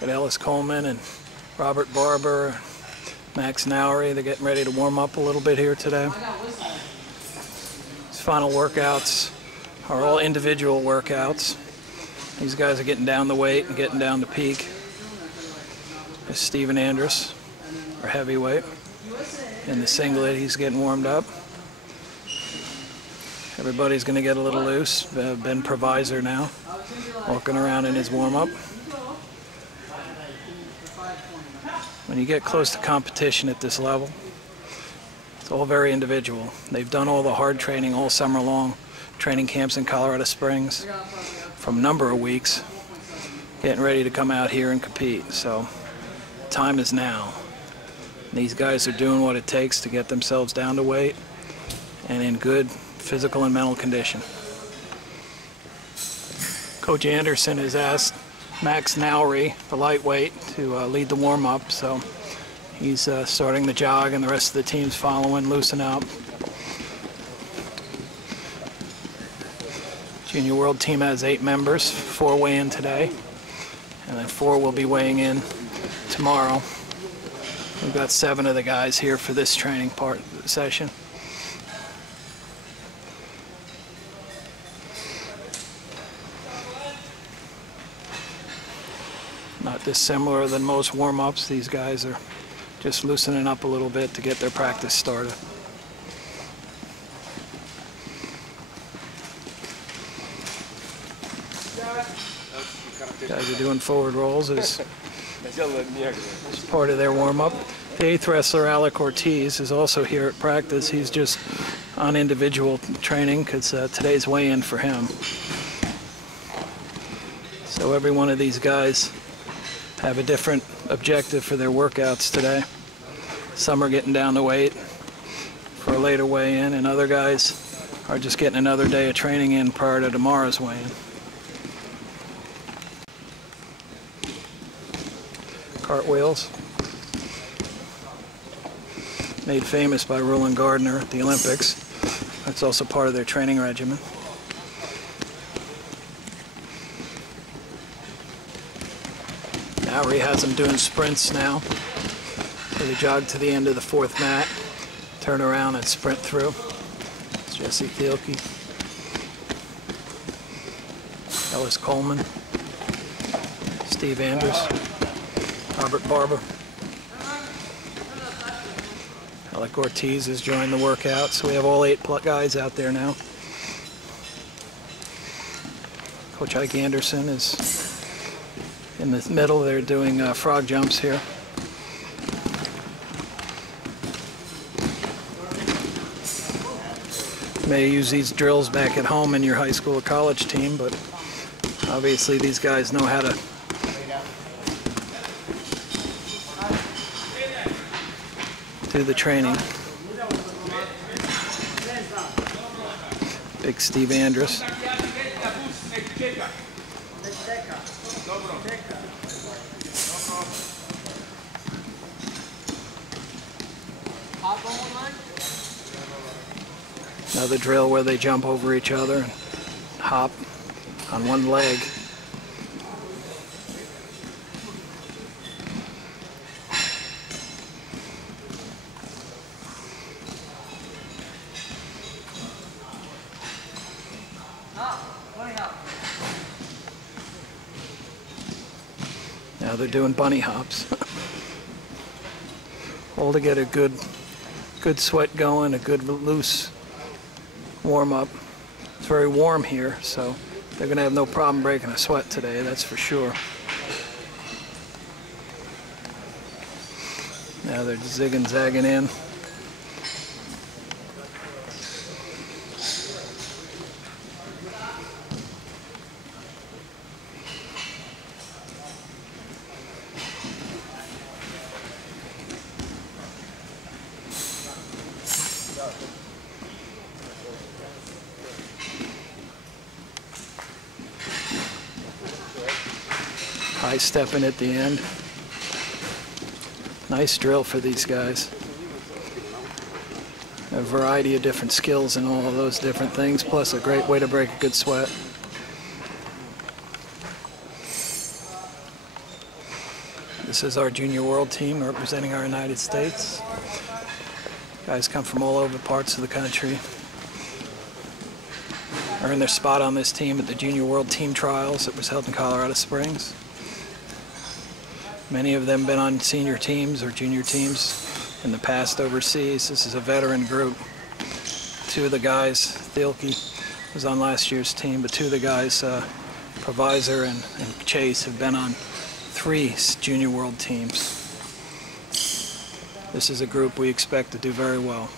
Got Ellis Coleman and Barbour, Max Nowry. They're getting ready to warm up a little bit here today. These final workouts are all individual workouts. These guys are getting down the weight and getting down to peak. There's Steven Andrus, our heavyweight. In the singlet, he's getting warmed up. Everybody's going to get a little loose. Ben Provisor now, walking around in his warm-up. When you get close to competition at this level, it's all very individual. They've done all the hard training all summer long, training camps in Colorado Springs from a number of weeks, getting ready to come out here and compete. So time is now. These guys are doing what it takes to get themselves down to weight and in good physical and mental condition. Coach Anderson has asked Max Nowry, the lightweight, to lead the warm-up, so he's starting the jog and the rest of the team's following, loosen up. Junior World Team has 8 members, 4 weigh in today, and then 4 will be weighing in tomorrow. We've got 7 of the guys here for this training part of the session. Not dissimilar than most warm-ups. These guys are just loosening up a little bit to get their practice started. Guys are doing forward rolls as part of their warm-up. The 8th wrestler, Alec Ortiz, is also here at practice. He's just on individual training because today's weigh-in for him. So every one of these guys have a different objective for their workouts today. Some are getting down to weight for a later weigh-in, and other guys are just getting another day of training in prior to tomorrow's weigh-in. Cartwheels, made famous by Roland Gardner at the Olympics. That's also part of their training regimen. Nowry has them doing sprints now. So they jog to the end of the 4th mat, turn around and sprint through. It's Jesse Thielke, Ellis Coleman, Steve Andrus, Barbour. Alec Ortiz has joined the workout, so we have all 8 guys out there now. Coach Ike Anderson is in the middle. They're doing frog jumps here. You may use these drills back at home in your high school or college team, but obviously these guys know how to do the training. Big Steve Andrus. Another drill where they jump over each other and hop on one leg. Now they're doing bunny hops. All to get a good sweat going, a good loose warm-up. It's very warm here, so they're going to have no problem breaking a sweat today, that's for sure. Now they're zigging, zagging in. High stepping at the end. Nice drill for these guys. A variety of different skills and all of those different things, plus a great way to break a good sweat. This is our Junior World Team representing our United States. Guys come from all over parts of the country. Earned their spot on this team at the Junior World Team Trials that was held in Colorado Springs. Many of them been on senior teams or junior teams in the past overseas. This is a veteran group. Two of the guys, Thielke was on last year's team, but two of the guys, Provisor and Chase, have been on 3 Junior World teams. This is a group we expect to do very well.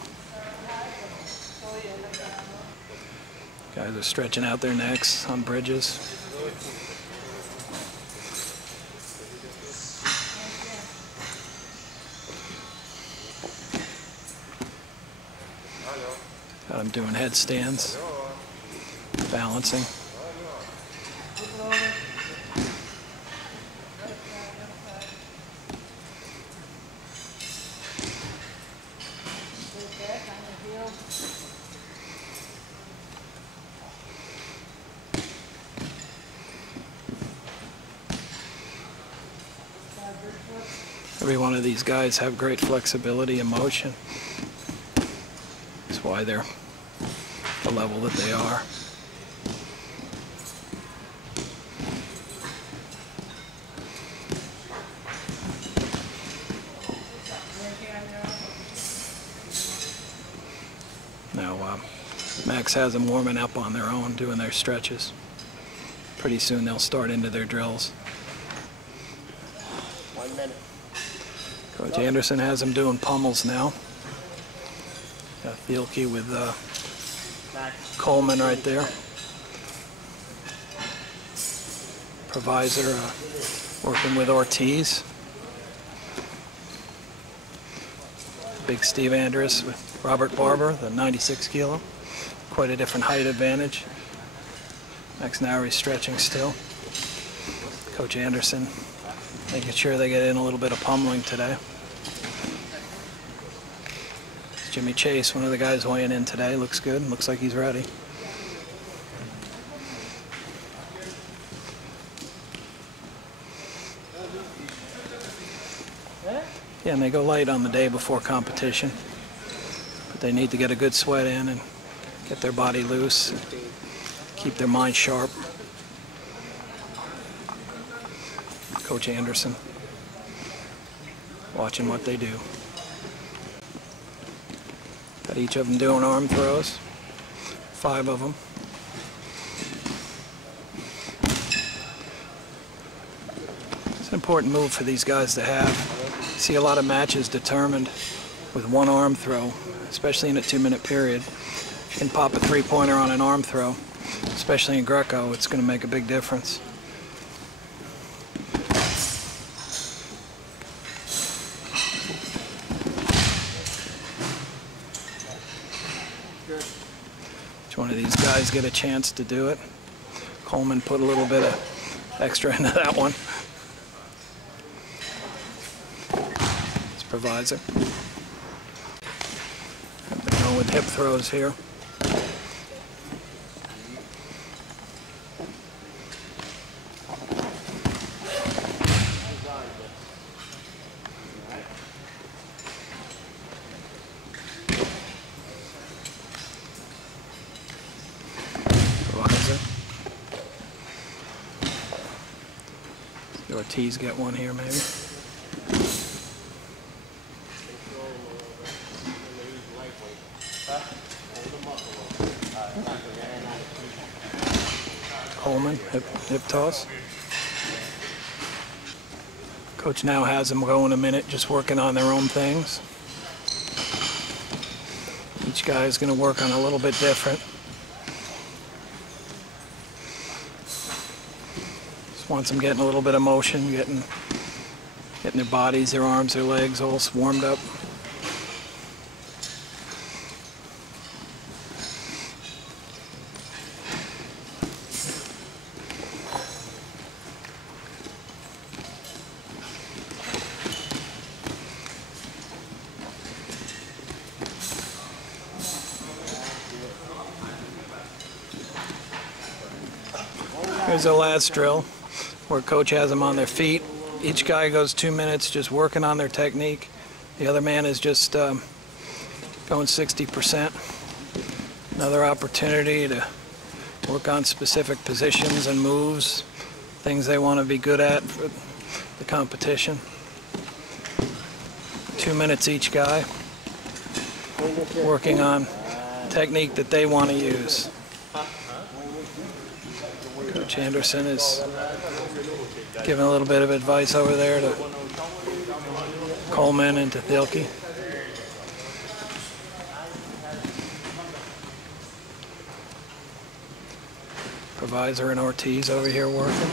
Guys are stretching out their necks on bridges. Got them doing headstands, balancing. Every one of these guys have great flexibility and motion. That's why they're the level that they are. Now, Max has them warming up on their own, doing their stretches. Pretty soon they'll start into their drills. 1 minute. Coach Anderson has them doing pummels now. Got Thielke with Coleman right there. Provisor working with Ortiz. Big Steve Andrus with Robert Barbour, the 96 kilo. Quite a different height advantage. Max Nowry stretching still. Coach Anderson making sure they get in a little bit of pummeling today. Jimmy Chase, one of the guys weighing in today, looks good. Looks like he's ready. Yeah, and they go light on the day before competition, but they need to get a good sweat in and get their body loose, and keep their mind sharp. Coach Anderson watching what they do. Got each of them doing arm throws, 5 of them. It's an important move for these guys to have. You see a lot of matches determined with 1 arm throw, especially in a 2-minute period. If you can pop a 3-pointer on an arm throw, especially in Greco, it's going to make a big difference. Each one of these guys get a chance to do it. Coleman put a little bit of extra into that one. It's Provisor. They're going with hip throws here. Ortiz get one here, maybe. Coleman, hip toss. Coach now has them going a minute, just working on their own things. Each guy is going to work on a little bit different. Wants them getting a little bit of motion, getting their bodies, their arms, their legs all warmed up. Here's the last drill, where coach has them on their feet, Each guy goes 2 minutes just working on their technique. The other man is just going 60%. Another opportunity to work on specific positions and moves, things they want to be good at for the competition. 2 minutes each guy, working on technique that they want to use. Coach Anderson is giving a little bit of advice over there to Coleman and to Thielke. Provisor and Ortiz over here working.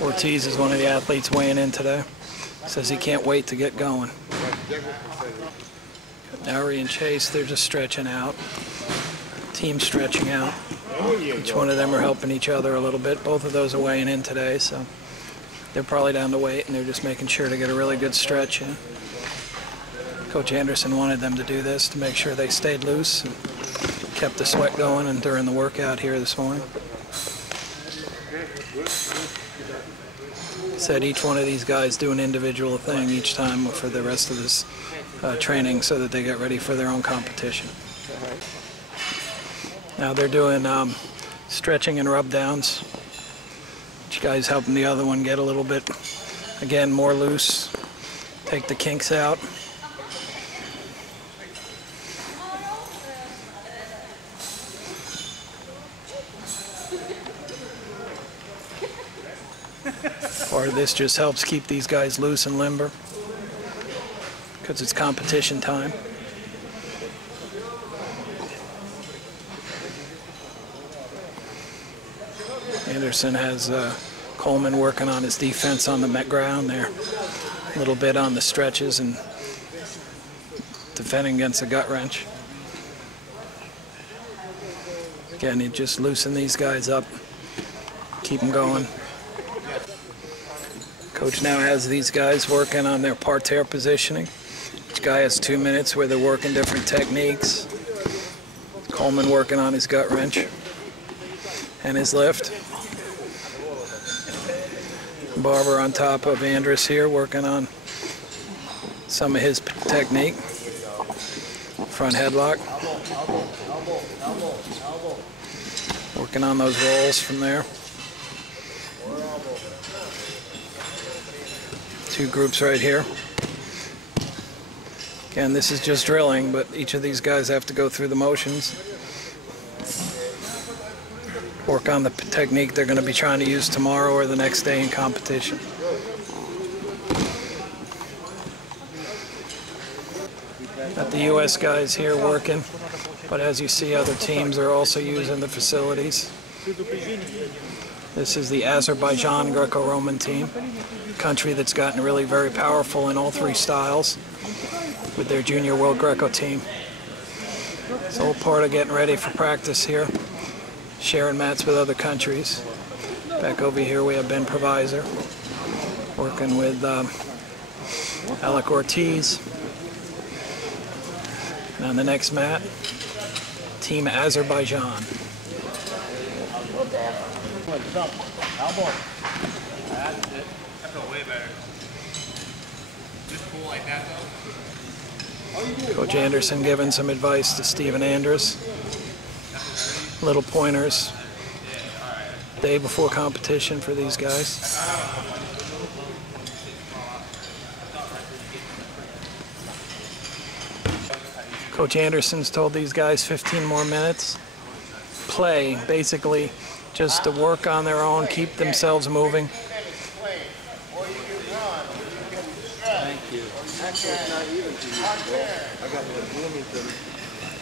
Ortiz is one of the athletes weighing in today. Says he can't wait to get going. Nowry and Chase, they're just stretching out. Team stretching out. Each one of them are helping each other a little bit. Both of those are weighing in today, so they're probably down to weight, and they're just making sure to get a really good stretch in. Coach Anderson wanted them to do this to make sure they stayed loose and kept the sweat going and during the workout here this morning. Said each one of these guys do an individual thing each time for the rest of this training so that they get ready for their own competition. Now they're doing stretching and rub downs. Each guy's helping the other one get a little bit, again, more loose, take the kinks out. Part of this just helps keep these guys loose and limber because it's competition time. Anderson has Coleman working on his defense on the ground there, a little bit on the stretches and defending against the gut wrench. Again, you just loosen these guys up, keep them going. Coach now has these guys working on their parterre positioning. Each guy has 2 minutes where they're working different techniques. Coleman working on his gut wrench and his lift. Barbour on top of Andrus here working on some of his technique. Front headlock. Working on those rolls from there. Two groups right here. Again, this is just drilling, but each of these guys have to go through the motions. Work on the technique they're going to be trying to use tomorrow or the next day in competition. Got the U.S. guys here working, but as you see, other teams are also using the facilities. This is the Azerbaijan Greco-Roman Team, country that's gotten really very powerful in all three styles with their Junior World Greco team. It's all part of getting ready for practice here, sharing mats with other countries. Back over here we have Provisor working with Alec Ortiz. And on the next mat, Team Azerbaijan. Elbow. That's it. That felt way better. Just pull like that though. Coach Anderson giving some advice to Steve and Andrus. Little pointers. Day before competition for these guys. Coach Anderson's told these guys 15 more minutes. Play, basically, just to work on their own, keep themselves moving.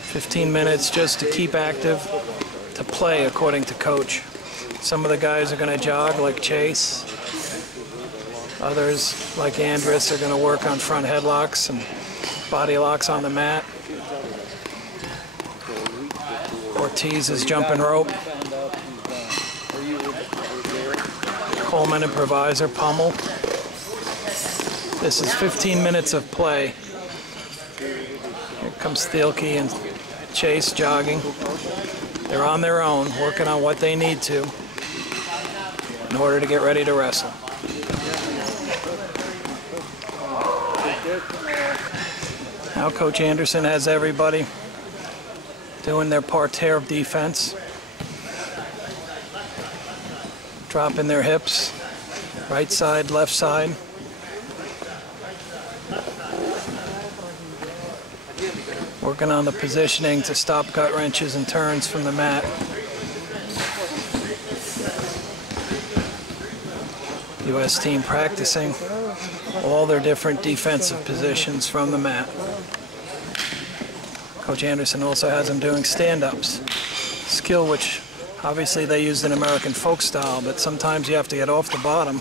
15 minutes just to keep active, to play according to coach. Some of the guys are going to jog like Chase. Others, like Andrus, are going to work on front headlocks and body locks on the mat. Ortiz is jumping rope. Coleman and Provisor pummel. This is 15 minutes of play. Here comes Thielke and Chase jogging. They're on their own, working on what they need to in order to get ready to wrestle. Now Coach Anderson has everybody doing their parterre of defense, dropping their hips, right side, left side. Working on the positioning to stop gut wrenches and turns from the mat. U.S. team practicing all their different defensive positions from the mat. Coach Anderson also has them doing stand-ups, skill which obviously they used in American folk style, but sometimes you have to get off the bottom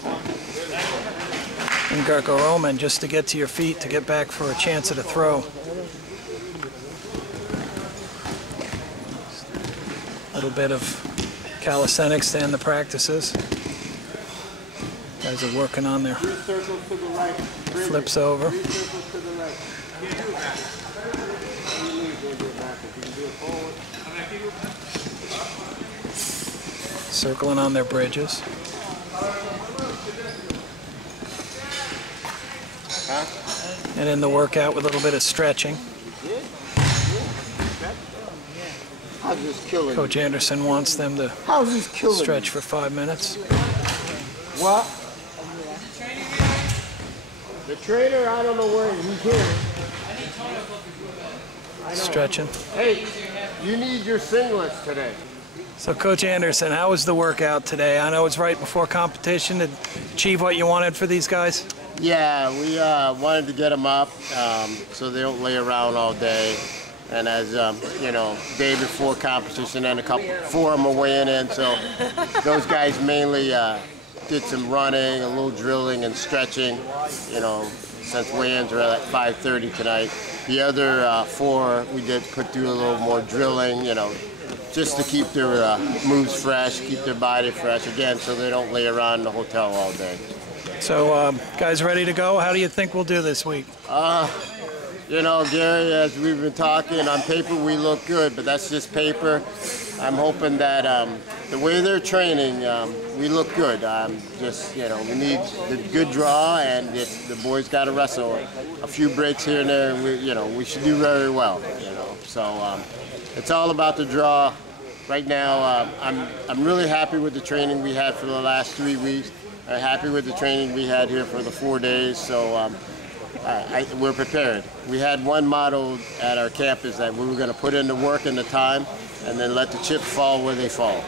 in Greco-Roman just to get to your feet to get back for a chance at a throw. A little bit of calisthenics to end the practices. Guys are working on their flips over. Circling on their bridges. And in the workout with a little bit of stretching. How's this killing? Coach Anderson wants them to stretch for 5 minutes. What? The trainer, I don't know where he's here. Stretching. Hey, you need your singlets today. So Coach Anderson, how was the workout today? I know it's right before competition. Did you achieve what you wanted for these guys? Yeah, we wanted to get them up so they don't lay around all day. And as you know, day before competition, and 4 of them are weighing in. So those guys mainly did some running, a little drilling and stretching. You know, since weigh-ins are at 5:30 tonight. The other 4 we did do a little more drilling. You know, just to keep their moves fresh, keep their body fresh again, so they don't lay around in the hotel all day. So guys, ready to go? How do you think we'll do this week? You know, Gary, as we've been talking, on paper we look good, but that's just paper. I'm hoping that the way they're training, we look good. Just, you know, we need the good draw, and the boys got to wrestle a few breaks here and there, and we should do very well. You know, so it's all about the draw. Right now, I'm really happy with the training we had for the last 3 weeks. I'm happy with the training we had here for the 4 days. So. We're prepared. We had one motto at our campus that we were going to put in the work and the time, and then let the chips fall where they fall.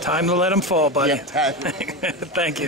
Time to let them fall, buddy. Yeah, Thank you.